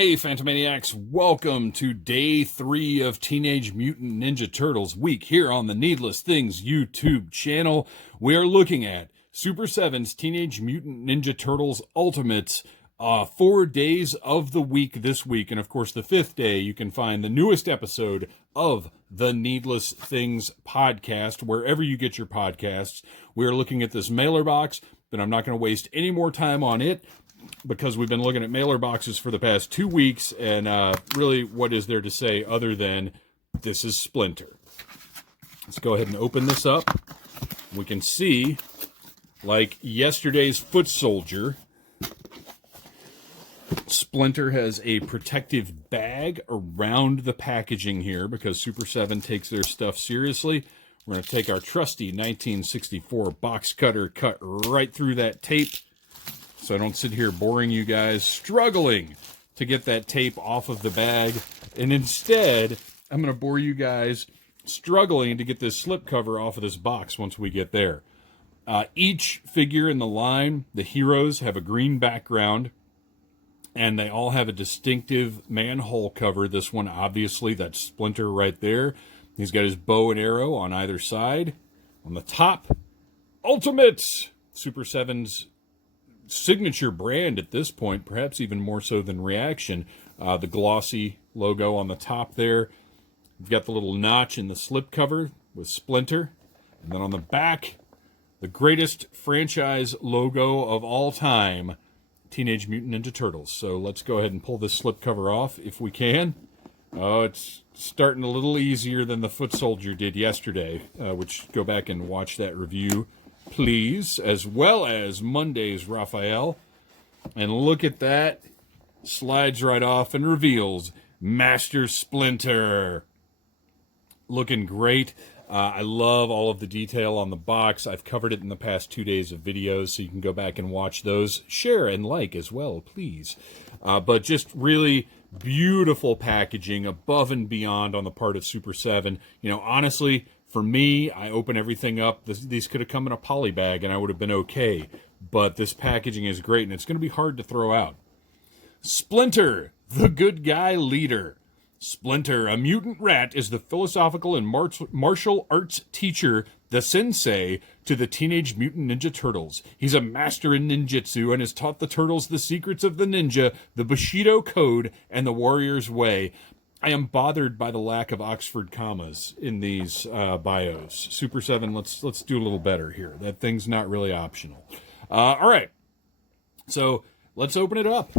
Hey Phantomaniacs, welcome to day 3 of Teenage Mutant Ninja Turtles week here on the Needless Things YouTube channel. We are looking at Super 7's Teenage Mutant Ninja Turtles Ultimates 4 days of the week this week. And of course, the 5th day, you can find the newest episode of the Needless Things podcast, wherever you get your podcasts. We're looking at this mailer box, but I'm not going to waste any more time on it, because we've been looking at mailer boxes for the past 2 weeks, and really, what is there to say other than this is Splinter? Let's go ahead and open this up. We can see, like yesterday's foot soldier, Splinter has a protective bag around the packaging here because Super 7 takes their stuff seriously. We're going to take our trusty 1964 box cutter, cut right through that tape, so I don't sit here boring you guys, struggling to get that tape off of the bag. And instead, I'm going to bore you guys struggling to get this slipcover off of this box once we get there. Each figure in the line, the heroes, have a green background, and they all have a distinctive manhole cover. This one, obviously, that's Splinter right there. He's got his bow and arrow on either side. On the top, Ultimates! Super 7's signature brand at this point, perhaps even more so than Reaction. The glossy logo on the top there. We've got the little notch in the slipcover with Splinter. And then on the back, the greatest franchise logo of all time, Teenage Mutant Ninja Turtles. So let's go ahead and pull this slipcover off if we can. Oh, it's starting a little easier than the foot soldier did yesterday, which go back and watch that review, please, as well as Monday's Raphael. And look at that. Slides right off and reveals Master Splinter. Looking great. I love all of the detail on the box. I've covered it in the past 2 days of videos, so you can go back and watch those. Share and like as well, please. But just really beautiful packaging above and beyond on the part of Super 7. You know, honestly, for me, I open everything up. These could have come in a poly bag and I would have been okay. But this packaging is great, and it's going to be hard to throw out. Splinter, the good guy leader. Splinter, a mutant rat, is the philosophical and martial arts teacher, the sensei, to the Teenage Mutant Ninja Turtles. He's a master in ninjutsu and has taught the turtles the secrets of the ninja, the Bushido Code, and the warrior's way. I am bothered by the lack of Oxford commas in these bios. Super 7, let's do a little better here. That thing's not really optional. All right, so let's open it up.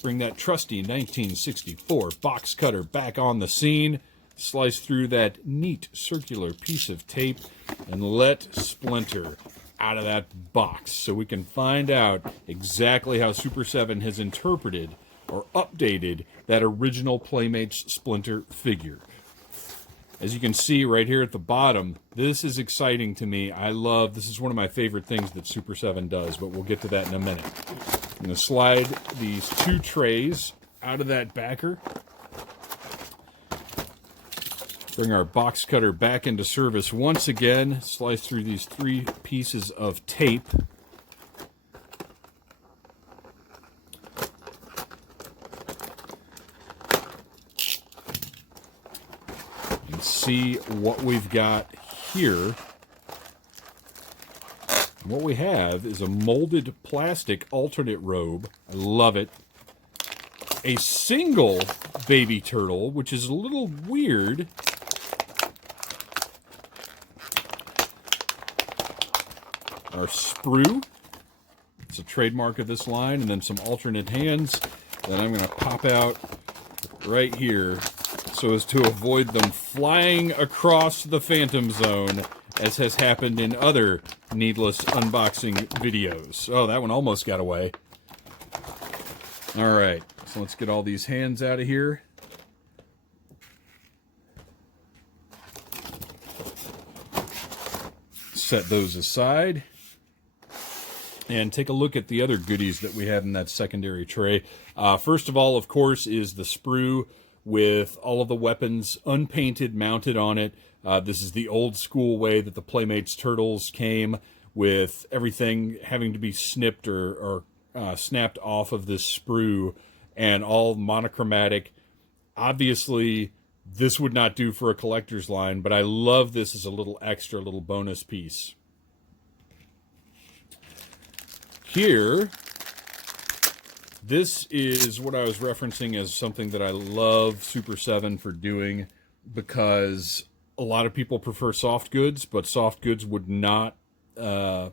Bring that trusty 1964 box cutter back on the scene. Slice through that neat circular piece of tape and let Splinter out of that box so we can find out exactly how Super 7 has interpreted or updated that original Playmates Splinter figure. As you can see right here at the bottom, this is exciting to me. This is one of my favorite things that Super 7 does, but we'll get to that in a minute. I'm going to slide these 2 trays out of that backer. Bring our box cutter back into service once again. Slice through these 3 pieces of tape. And see what we've got here. What we have is a molded plastic alternate robe. I love it. A single baby turtle, which is a little weird. Our sprue. It's a trademark of this line. And then some alternate hands that I'm going to pop out right here so as to avoid them flying across the Phantom Zone, as has happened in other needless unboxing videos. Oh, that one almost got away. All right, so let's get all these hands out of here. Set those aside. And take a look at the other goodies that we have in that secondary tray. First of all, of course, is the sprue with all of the weapons unpainted, mounted on it. This is the old school way that the Playmates Turtles came, with everything having to be snipped or snapped off of this sprue and all monochromatic. Obviously, this would not do for a collector's line, but I love this as a little extra, little bonus piece. Here, this is what I was referencing as something that I love Super 7 for doing, because a lot of people prefer soft goods, but soft goods would not, it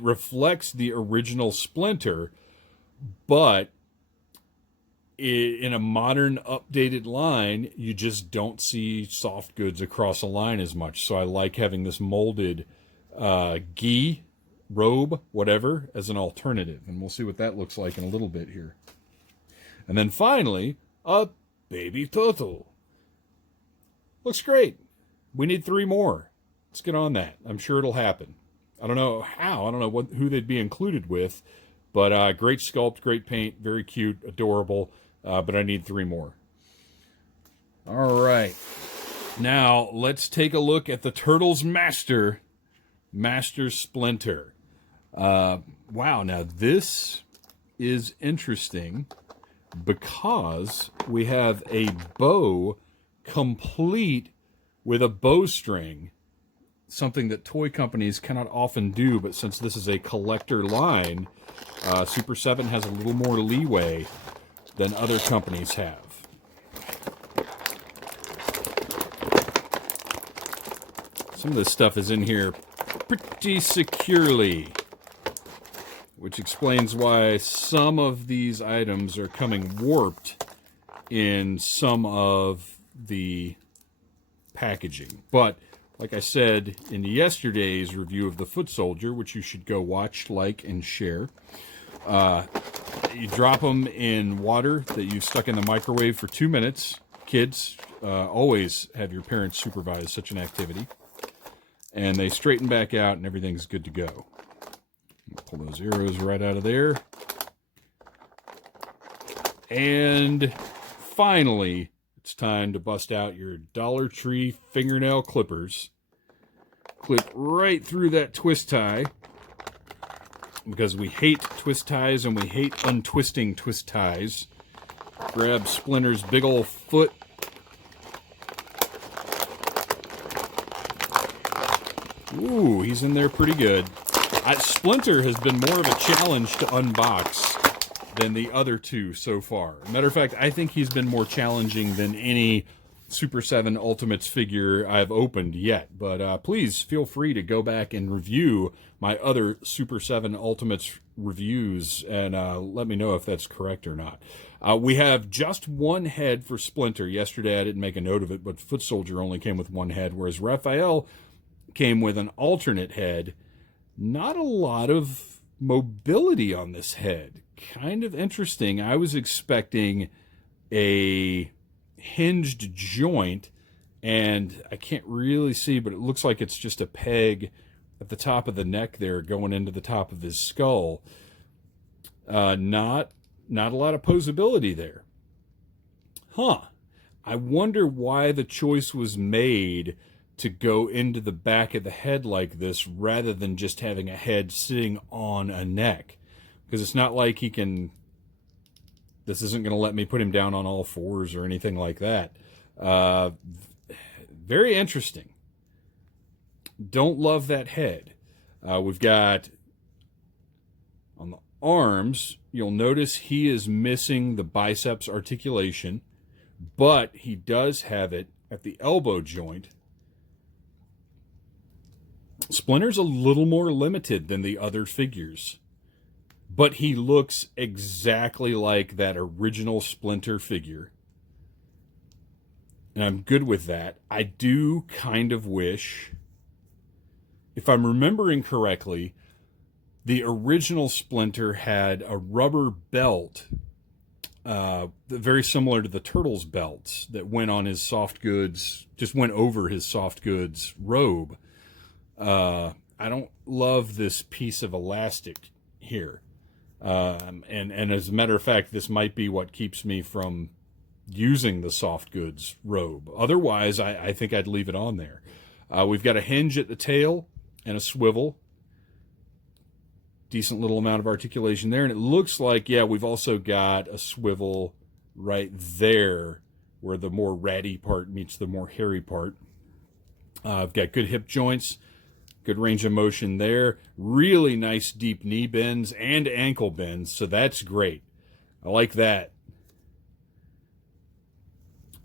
reflects the original Splinter, but in a modern, updated line, you just don't see soft goods across a line as much. So I like having this molded gi, robe, whatever, as an alternative. And we'll see what that looks like in a little bit here. And then finally, a baby turtle. Looks great. We need 3 more. Let's get on that. I'm sure it'll happen. I don't know how. I don't know who they'd be included with. But great sculpt, great paint, very cute, adorable. But I need 3 more. All right. Now, let's take a look at the Turtles Master Splinter. Wow, now this is interesting because we have a bow complete with a bowstring, something that toy companies cannot often do, but since this is a collector line, Super 7 has a little more leeway than other companies have. Some of this stuff is in here pretty securely, which explains why some of these items are coming warped in some of the packaging. But like I said in yesterday's review of the Foot Soldier, which you should go watch, like, and share, you drop them in water that you've stuck in the microwave for 2 minutes. Kids, always have your parents supervise such an activity. And they straighten back out and everything's good to go. Pull those arrows right out of there. And finally, it's time to bust out your Dollar Tree fingernail clippers. Clip right through that twist tie, because we hate twist ties and we hate untwisting twist ties. Grab Splinter's big old foot. Ooh, he's in there pretty good. Splinter has been more of a challenge to unbox than the other 2 so far. Matter of fact, I think he's been more challenging than any Super 7 Ultimates figure I've opened yet. But please feel free to go back and review my other Super 7 Ultimates reviews and let me know if that's correct or not. We have just 1 head for Splinter. Yesterday I didn't make a note of it, but Foot Soldier only came with 1 head, whereas Raphael came with an alternate head. Not a lot of mobility on this head. Kind of interesting. I was expecting a hinged joint, and I can't really see, but it looks like it's just a peg at the top of the neck there going into the top of his skull. Not a lot of posability there. I wonder why the choice was made to go into the back of the head like this rather than just having a head sitting on a neck. Because it's not like he can... This isn't going to let me put him down on all 4s or anything like that. Very interesting. Don't love that head. We've got... On the arms, you'll notice he is missing the biceps articulation, but he does have it at the elbow joint. Splinter's a little more limited than the other figures, but he looks exactly like that original Splinter figure. And I'm good with that. I do kind of wish, if I'm remembering correctly, the original Splinter had a rubber belt, very similar to the Turtles belts that went on his soft goods, just went over his soft goods robe. I don't love this piece of elastic here. And as a matter of fact, this might be what keeps me from using the soft goods robe. Otherwise, I think I'd leave it on there. We've got a hinge at the tail and a swivel. decent little amount of articulation there. And it looks like, yeah, we've also got a swivel right there where the more ratty part meets the more hairy part. I've got good hip joints, good range of motion there. Really nice deep knee bends and ankle bends, so that's great. I like that.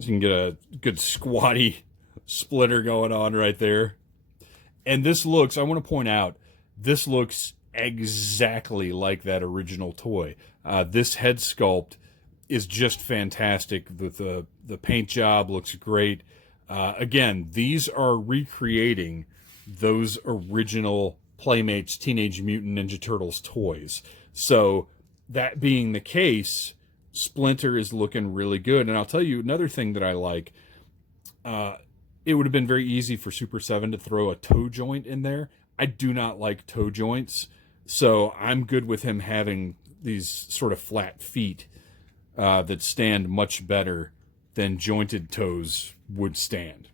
So you can get a good squatty splitter going on right there. And this looks, I want to point out, this looks exactly like that original toy. This head sculpt is just fantastic. The paint job looks great. Again, these are recreating those original Playmates Teenage Mutant Ninja Turtles toys. So that being the case, Splinter is looking really good. And I'll tell you another thing that I like. It would have been very easy for Super 7 to throw a toe joint in there. I do not like toe joints, so I'm good with him having these sort of flat feet that stand much better than jointed toes would stand.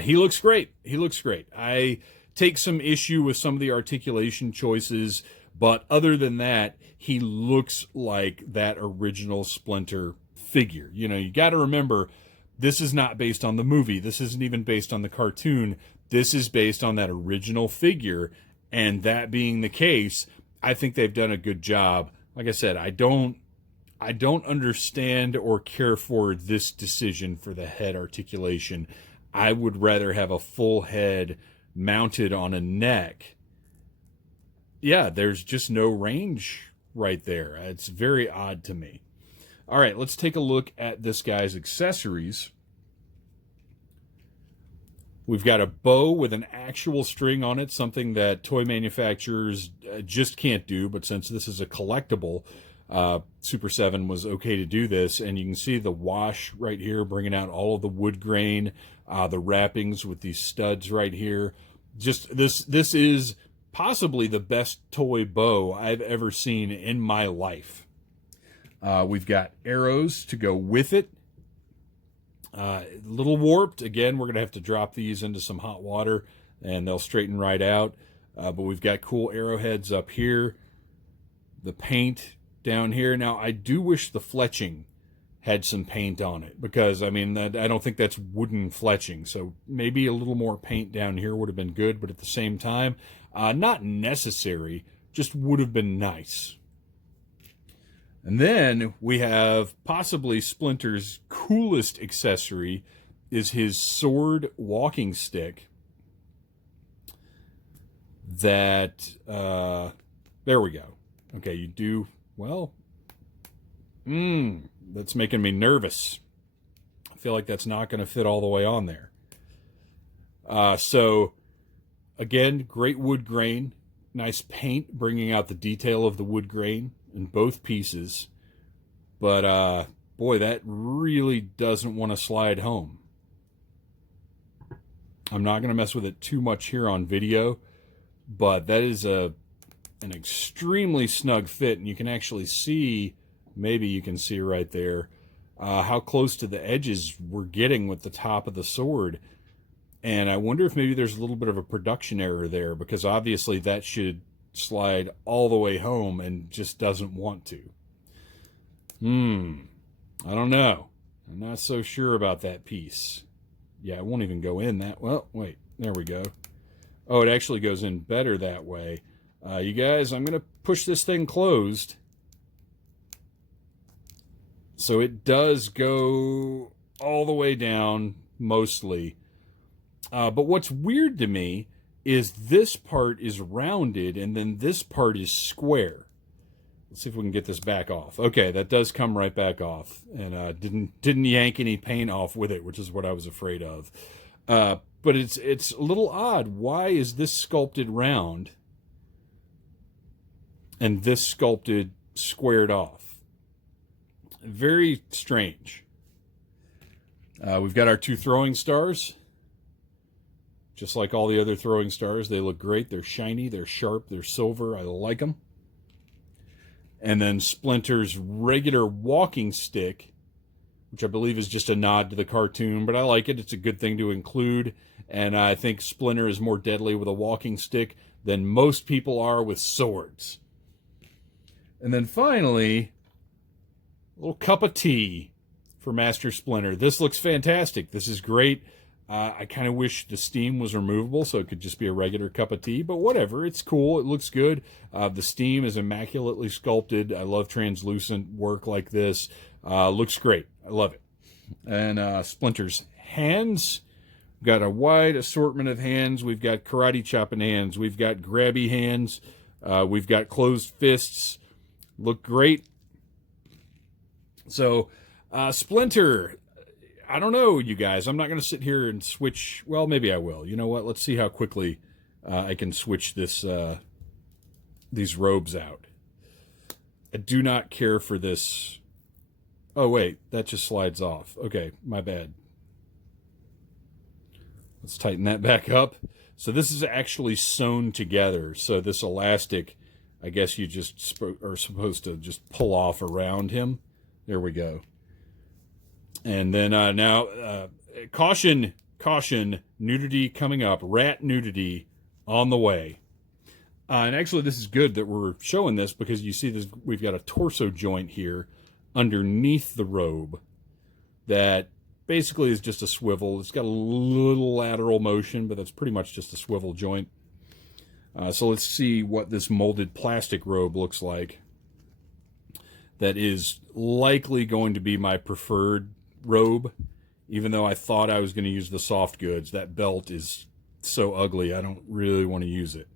He looks great. He looks great. I take some issue with some of the articulation choices, but other than that, he looks like that original Splinter figure. You know, you got to remember, this is not based on the movie. This isn't even based on the cartoon. This is based on that original figure, and that being the case, I think they've done a good job. Like I said, I don't understand or care for this decision for the head articulation. I would rather have a full head mounted on a neck. Yeah, there's just no range right there. It's very odd to me. All right, let's take a look at this guy's accessories. We've got a bow with an actual string on it, something that toy manufacturers just can't do, but since this is a collectible, Super 7 was okay to do this. And you can see the wash right here, bringing out all of the wood grain, the wrappings with these studs right here. Just this is possibly the best toy bow I've ever seen in my life. We've got arrows to go with it. A little warped. Again, we're going to have to drop these into some hot water and they'll straighten right out. But we've got cool arrowheads up here. The paint down here. Now, I do wish the fletching had some paint on it because, I mean, I don't think that's wooden fletching. So maybe a little more paint down here would have been good, but at the same time, not necessary, just would have been nice. And then we have possibly Splinter's coolest accessory is his sword walking stick. That, there we go. Okay, you do, well, that's making me nervous. I feel like that's not going to fit all the way on there. So, again, great wood grain. Nice paint, bringing out the detail of the wood grain in both pieces. But, boy, that really doesn't want to slide home. I'm not going to mess with it too much here on video, but that is an extremely snug fit, and you can actually see, maybe you can see right there, how close to the edges we're getting with the top of the sword. And I wonder if maybe there's a little bit of a production error there, because obviously that should slide all the way home and just doesn't want to. I don't know. I'm not so sure about that piece. Yeah, it won't even go in that. Well, wait, there we go. Oh, it actually goes in better that way. You guys, I'm going to push this thing closed. So it does go all the way down, mostly. But what's weird to me is this part is rounded and then this part is square. Let's see if we can get this back off. Okay, that does come right back off, and didn't yank any paint off with it, which is what I was afraid of. But it's a little odd. Why is this sculpted round and this sculpted squared off? Very strange. We've got our two throwing stars. Just like all the other throwing stars, they look great. They're shiny, they're sharp, they're silver. I like them. And then Splinter's regular walking stick, which I believe is just a nod to the cartoon, but I like it. It's a good thing to include. And I think Splinter is more deadly with a walking stick than most people are with swords. And then finally, a little cup of tea for Master Splinter. This looks fantastic. This is great. I kind of wish the steam was removable so it could just be a regular cup of tea, but whatever. It's cool. It looks good. The steam is immaculately sculpted. I love translucent work like this. Looks great. I love it. And Splinter's hands. We've got a wide assortment of hands. We've got karate chopping hands. We've got grabby hands. We've got closed fists. Look great. So, Splinter, I don't know, you guys. I'm not going to sit here and switch. Well, maybe I will. You know what? Let's see how quickly I can switch these robes out. I do not care for this. Oh, wait. That just slides off. Okay, my bad. Let's tighten that back up. So this is actually sewn together. So this elastic, I guess you just are supposed to just pull off around him. There we go. And then now, caution, nudity coming up. Rat nudity on the way. And actually, this is good that we're showing this because you see this. We've got a torso joint here underneath the robe that basically is just a swivel. It's got a little lateral motion, but that's pretty much just a swivel joint. So let's see what this molded plastic robe looks like. That is likely going to be my preferred robe, even though I thought I was going to use the soft goods. That belt is so ugly, I don't really want to use it.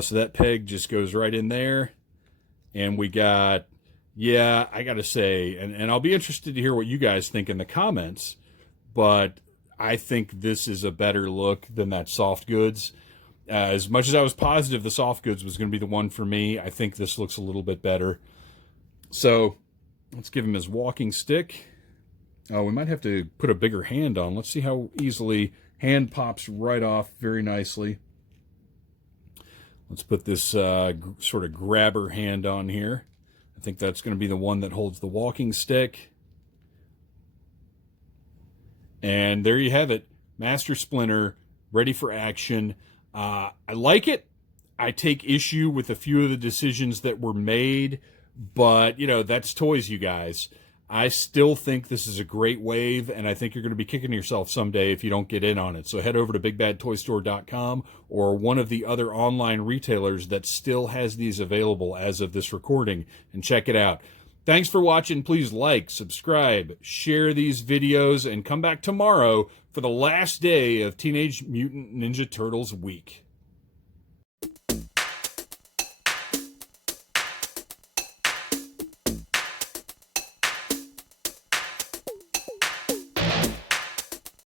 So that peg just goes right in there. And we got, yeah, I got to say, and I'll be interested to hear what you guys think in the comments, but I think this is a better look than that soft goods. As much as I was positive the soft goods was going to be the one for me, I think this looks a little bit better. So let's give him his walking stick. Oh, we might have to put a bigger hand on. Let's see how easily hand pops right off very nicely. Let's put this sort of grabber hand on here. I think that's going to be the one that holds the walking stick. And there you have it. Master Splinter, ready for action. I like it. I take issue with a few of the decisions that were made, but, you know, that's toys, you guys. I still think this is a great wave, and I think you're going to be kicking yourself someday if you don't get in on it. So head over to BigBadToyStore.com or one of the other online retailers that still has these available as of this recording and check it out. Thanks for watching. Please like, subscribe, share these videos, and come back tomorrow for the last day of Teenage Mutant Ninja Turtles week.